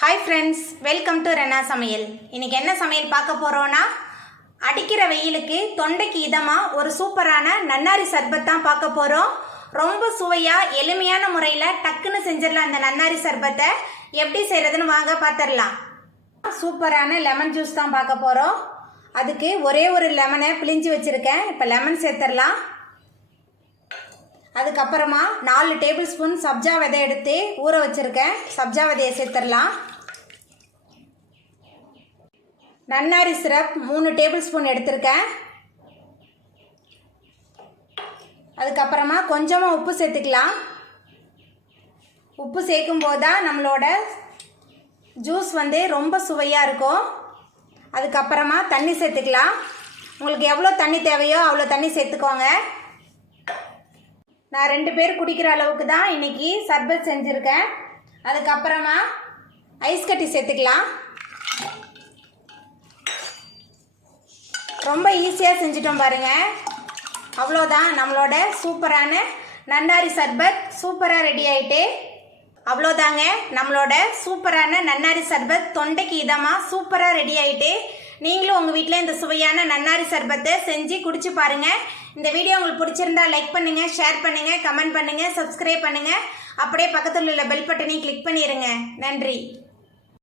hi friends welcome to Rena Samayal इनके என்ன சமையல் பார்க்க போறோம்னா அடிக்கிற வெயிலுக்கு தொண்டைக்கு இதமா ஒரு சூப்பரான நன்னாரி சர்பத் தான் பார்க்க போறோம் ரொம்ப சுவையா எளிமையான முறையில் டக்குன்னு செஞ்சிரலாம் இந்த நன்னாரி சர்பத்தை எப்படி செய்யறதுன்னு வாங்க பாத்திரலாம் சூப்பரான லெமன் ஜூஸ் தான் பார்க்க போறோம் அதுக்கு ஒரே ஒரு லெமனை பிழிஞ்சு வச்சிருக்கேன் இப்போ லெமன் சேர்த்துறலாம் அதுக்கு அப்புறமா 4 டேபிள் ஸ்பூன் சப்ஜா விதை எடுத்து ஊற வச்சிருக்கேன் சப்ஜா விதையை சேர்த்துறலாம் நன்னாரி சிரப் 3 டேபிள் ஸ்பூன் எடுத்திருக்கேன் அதுக்கு அப்புறமா கொஞ்சமா உப்பு சேர்த்துக்கலாம் உப்பு சேர்க்கும் போது தான் நம்மளோட ஜூஸ் ரொம்ப சுவையா இருக்கும் அதுக்கு அப்புறமா தண்ணி சேர்த்துக்கலாம் உங்களுக்கு எவ்வளவு தண்ணி தேவையோ அவ்வளவு தண்ணி சேர்த்துக்கோங்க நான் 2 பேர் குடிக்கிற அளவுக்கு தான் இன்னைக்கு சர்பத் செஞ்சிருக்கேன் அதுக்கு அப்புறமா ஐஸ் கட்டி சேர்த்துக்கலாம் ரொம்ப ஈஸியா செஞ்சிட்டோம் பாருங்க அவ்வளவுதான் நம்மளோட சூப்பரான நன்னாரி சர்பத் சூப்பரா ரெடி ஆயிட்டு அவ்வளவுதாங்க நம்மளோட சூப்பரான நன்னாரி சர்பத் தொண்டைக்கு இதமா சூப்பரா ரெடி ஆயிட்டு நீங்களும் உங்க வீட்ல இந்த சுவையான நன்னாரி சர்பத்தை செஞ்சு குடிச்சு பாருங்க இந்த வீடியோ உங்களுக்கு பிடிச்சிருந்தா லைக் பண்ணுங்க ஷேர் பண்ணுங்க கமெண்ட் பண்ணுங்க சப்ஸ்கிரைப் பண்ணுங்க அப்படியே பக்கத்துல உள்ள பெல் பட்டனை கிளிக் பண்ணிருங்க நன்றி